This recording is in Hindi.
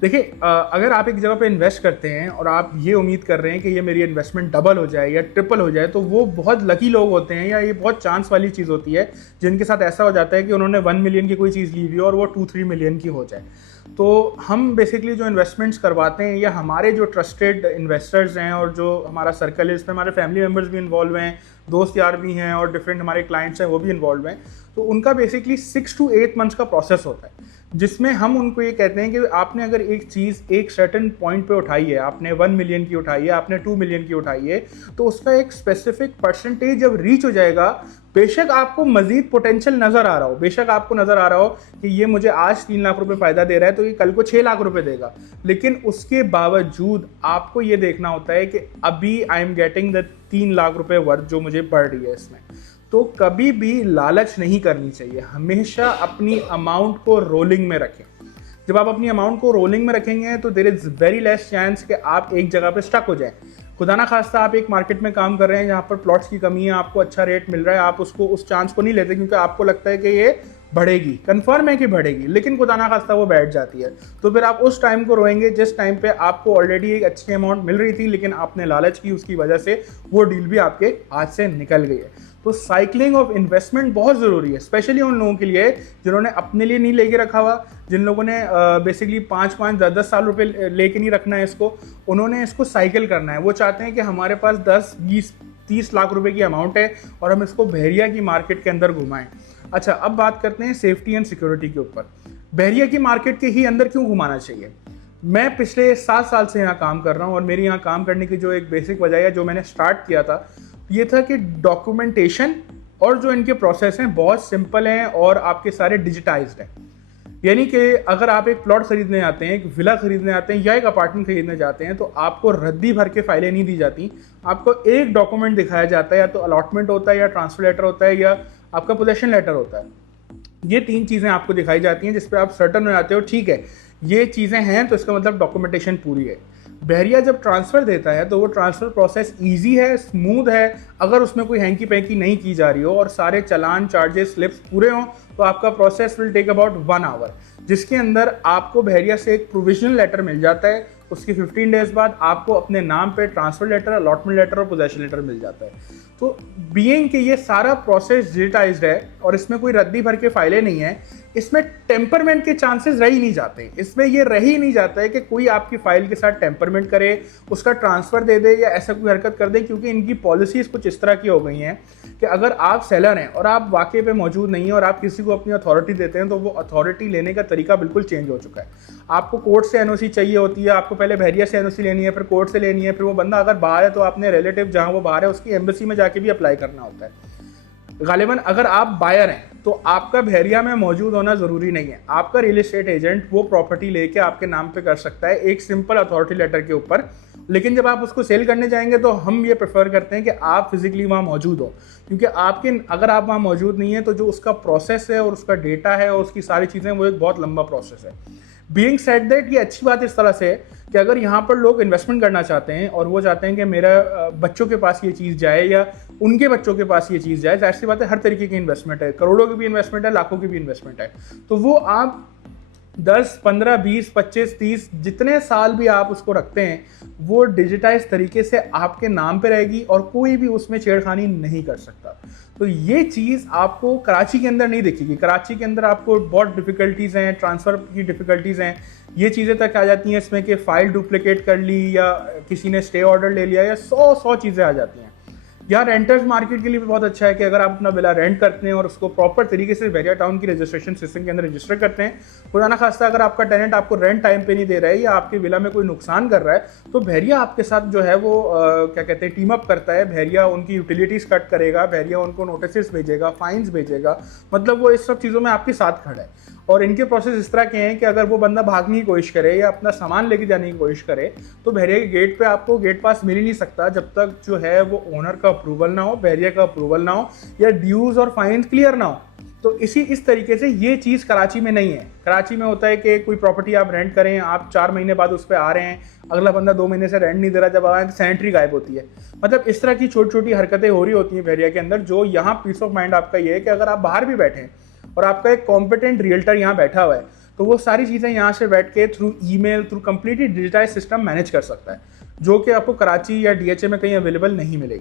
देखिए अगर आप एक जगह पे इन्वेस्ट करते हैं और आप ये उम्मीद कर रहे हैं कि ये मेरी इन्वेस्टमेंट डबल हो जाए या ट्रिपल हो जाए, तो वो बहुत लकी लोग होते हैं या ये बहुत चांस वाली चीज़ होती है जिनके साथ ऐसा हो जाता है कि उन्होंने 1 मिलियन की कोई चीज़ ली हुई और वो 2-3 मिलियन की हो जाए। तो हम बेसिकली जो इन्वेस्टमेंट्स करवाते हैं या हमारे जो ट्रस्टेड इन्वेस्टर्स हैं और जो हमारा सर्कल है, इसमें हमारे फैमिली मेम्बर्स भी इन्वॉल्व हैं, दोस्त यार भी हैं और डिफरेंट हमारे क्लाइंट्स हैं वो भी इन्वॉल्व हैं। तो उनका बेसिकली 6 to 8 मंथ्स का प्रोसेस होता है, जिसमें हम उनको ये कहते हैं कि आपने अगर एक चीज़ एक सर्टेन पॉइंट पे उठाई है, आपने 1 मिलियन की उठाई है, आपने 2 मिलियन की उठाई है, तो उसका एक स्पेसिफिक परसेंटेज जब रीच हो जाएगा, बेशक आपको मजीद पोटेंशियल नज़र आ रहा हो, बेशक आपको नज़र आ रहा हो कि ये मुझे आज 3 लाख रुपए फ़ायदा दे रहा है तो ये कल को 6 लाख रुपए देगा, लेकिन उसके बावजूद आपको ये देखना होता है कि अभी I am getting the 3 lakh रुपए वर्थ जो मुझे बढ़ रही है इसमें। तो कभी भी लालच नहीं करनी चाहिए, हमेशा अपनी अमाउंट को रोलिंग में रखें। जब आप अपनी अमाउंट को रोलिंग में रखेंगे तो there is very less chance कि आप एक जगह पे स्टक हो जाएं। खुदा ना खास्ता आप एक मार्केट में काम कर रहे हैं जहाँ पर प्लॉट्स की कमी है, आपको अच्छा रेट मिल रहा है, आप उसको उस चांस को नहीं लेते क्योंकि आपको लगता है कि ये बढ़ेगी, कन्फर्म है कि बढ़ेगी, लेकिन खुदा ना खास्ता वो बैठ जाती है। तो फिर आप उस टाइम को रोएंगे जिस टाइम पे आपको ऑलरेडी एक अच्छी अमाउंट मिल रही थी, लेकिन आपने लालच की, उसकी वजह से वो डील भी आपके हाथ से निकल गई है। तो साइकिलिंग ऑफ इन्वेस्टमेंट बहुत ज़रूरी है, स्पेशली उन लोगों के लिए जिन्होंने अपने लिए नहीं लेके रखा हुआ, जिन लोगों ने बेसिकली 5-5, 10-10 साल रुपए लेके नहीं रखना है इसको, उन्होंने इसको साइकिल करना है। वो चाहते हैं कि हमारे पास 10, 20, 30 लाख रुपए की अमाउंट है और हम इसको बहरिया की मार्केट के अंदर घुमाएं। अच्छा, अब बात करते हैं सेफ्टी एंड सिक्योरिटी के ऊपर। बहरिया की मार्केट के ही अंदर क्यों घुमाना चाहिए? मैं पिछले 7 साल से यहाँ काम कर रहा हूँ और मेरी यहाँ काम करने की जो एक बेसिक वजह है, जो मैंने स्टार्ट किया था, ये था कि डॉक्यूमेंटेशन और जो इनके प्रोसेस हैं बहुत सिंपल हैं और आपके सारे डिजिटाइज्ड हैं। यानी कि अगर आप एक प्लॉट खरीदने आते हैं, एक विला खरीदने आते हैं या एक अपार्टमेंट खरीदने जाते हैं, तो आपको रद्दी भर के फाइलें नहीं दी जाती, आपको एक डॉक्यूमेंट दिखाया जाता है, या तो अलॉटमेंट होता है या ट्रांसफर लेटर होता है या आपका पोजेशन लेटर होता है। ये 3 चीज़ें आपको दिखाई जाती हैं जिस पे आप सर्टन हो जाते हो, ठीक है ये चीज़ें हैं तो इसका मतलब डॉक्यूमेंटेशन पूरी है। बहरिया जब ट्रांसफ़र देता है तो वो ट्रांसफ़र प्रोसेस इजी है, स्मूथ है। अगर उसमें कोई हैंकी पैंकी नहीं की जा रही हो और सारे चालान, चार्जेस, स्लिप्स पूरे हों, तो आपका process will take about 1 hour, जिसके अंदर आपको बहरिया से एक प्रोविजनल लेटर मिल जाता है। उसके 15 डेज बाद आपको अपने नाम पे ट्रांसफ़र लेटर, अलॉटमेंट लेटर और पोजेशन लेटर मिल जाता है। तो बीइंग कि ये सारा प्रोसेस डिजिटाइज्ड है और इसमें कोई रद्दी भर के फाइलें नहीं है, इसमें टेम्परमेंट के चांसेस रह ही नहीं जाते। इसमें ये रह ही नहीं जाता है कि कोई आपकी फाइल के साथ टेम्परमेंट करे, उसका ट्रांसफ़र दे दे या ऐसा कोई हरकत कर दे, क्योंकि इनकी पॉलिसीज़ कुछ इस तरह की हो गई हैं कि अगर आप सेलर हैं और आप वाकई पे मौजूद नहीं हैं और आप किसी को अपनी अथॉरिटी देते हैं, तो वो अथॉरिटी लेने का तरीका बिल्कुल चेंज हो चुका है। आपको कोर्ट से एनओसी चाहिए होती है, आपको पहले बहरिया से एनओसी लेनी है, फिर कोर्ट से लेनी है, फिर वो बंदा अगर बाहर है तो आपने रिलेटिव जहाँ वो बाहर है उसकी एम्बेसी में जाके भी अप्लाई करना होता है। गालिबन अगर आप बायर हैं तो आपका बहरिया में मौजूद होना ज़रूरी नहीं है। आपका रियल एस्टेट एजेंट वो प्रॉपर्टी लेके आपके नाम पे कर सकता है एक सिंपल अथॉरिटी लेटर के ऊपर, लेकिन जब आप उसको सेल करने जाएंगे तो हम ये प्रेफर करते हैं कि आप फिजिकली वहाँ मौजूद हो, क्योंकि अगर आप वहाँ मौजूद नहीं है तो जो उसका प्रोसेस है और उसका डेटा है और उसकी सारी चीज़ें, वो एक बहुत लंबा प्रोसेस है। बीइंग सेड दैट, ये अच्छी बात इस तरह से है कि अगर यहाँ पर लोग इन्वेस्टमेंट करना चाहते हैं और वो चाहते हैं कि मेरा बच्चों के पास ये चीज़ जाए या उनके बच्चों के पास ये चीज़ जाए, जाहिर सी बात है हर तरीके की इन्वेस्टमेंट है, करोड़ों की भी इन्वेस्टमेंट है, लाखों की भी इन्वेस्टमेंट है, तो वो आप 10, 15, 20, 25, 30 जितने साल भी आप उसको रखते हैं, वो डिजिटाइज तरीके से आपके नाम पे रहेगी और कोई भी उसमें छेड़खानी नहीं कर सकता। तो ये चीज़ आपको कराची के अंदर नहीं दिखेगी। कराची के अंदर आपको बहुत डिफ़िकल्टीज़ हैं, ट्रांसफ़र की डिफ़िकल्टीज़ हैं, ये चीज़ें तक आ जाती हैं इसमें कि फ़ाइल डुप्लिकेट कर ली या किसी ने स्टे ऑर्डर ले लिया या 100 चीज़ें आ जाती हैं। यहाँ रेंटर्स मार्केट के लिए भी बहुत अच्छा है कि अगर आप अपना विला रेंट करते हैं और उसको प्रॉपर तरीके से बहरिया टाउन की रजिस्ट्रेशन सिस्टम के अंदर रजिस्टर करते हैं, खुदा ना खास्ता अगर आपका टेनेंट आपको रेंट टाइम पे नहीं दे रहा है या आपके विला में कोई नुकसान कर रहा है, तो बहरिया आपके साथ जो है वो क्या कहते हैं, टीम अप करता है। बहरिया उनकी यूटिलिटीज़ कट करेगा, बहरिया उनको नोटिस भेजेगा, फाइन्स भेजेगा, मतलब वो इस सब चीज़ों में आपके साथ खड़ा है। और इनके प्रोसेस इस तरह के हैं कि अगर वो बंदा भागने की कोशिश करे या अपना सामान लेके जाने की कोशिश करे, तो बहरिया के गेट पे आपको गेट पास मिल ही नहीं सकता जब तक जो है वो ओनर का अप्रूवल ना हो, बहरिया का अप्रूवल ना हो या ड्यूज़ और फाइन्स क्लियर ना हो। तो इस तरीके से ये चीज़ कराची में नहीं है। कराची में होता है कि कोई प्रॉपर्टी आप रेंट करें, आप 4 महीने बाद उस पर आ रहे हैं, अगला बंदा 2 महीने से रेंट नहीं दे रहा, जब आए तो सैनिटरी गायब होती है। मतलब इस तरह की छोटी छोटी हरकतें हो रही होती हैं बहरिया के अंदर, जो यहाँ पीस ऑफ माइंड आपका ये है कि अगर आप बाहर भी बैठे हैं और आपका एक कॉम्पिटेंट रियल्टर यहाँ बैठा हुआ है, तो वो सारी चीज़ें यहाँ से बैठ के through email, through completely digitise system manage कर सकता है, जो कि आपको कराची या डीएचए में कहीं अवेलेबल नहीं मिलेगी।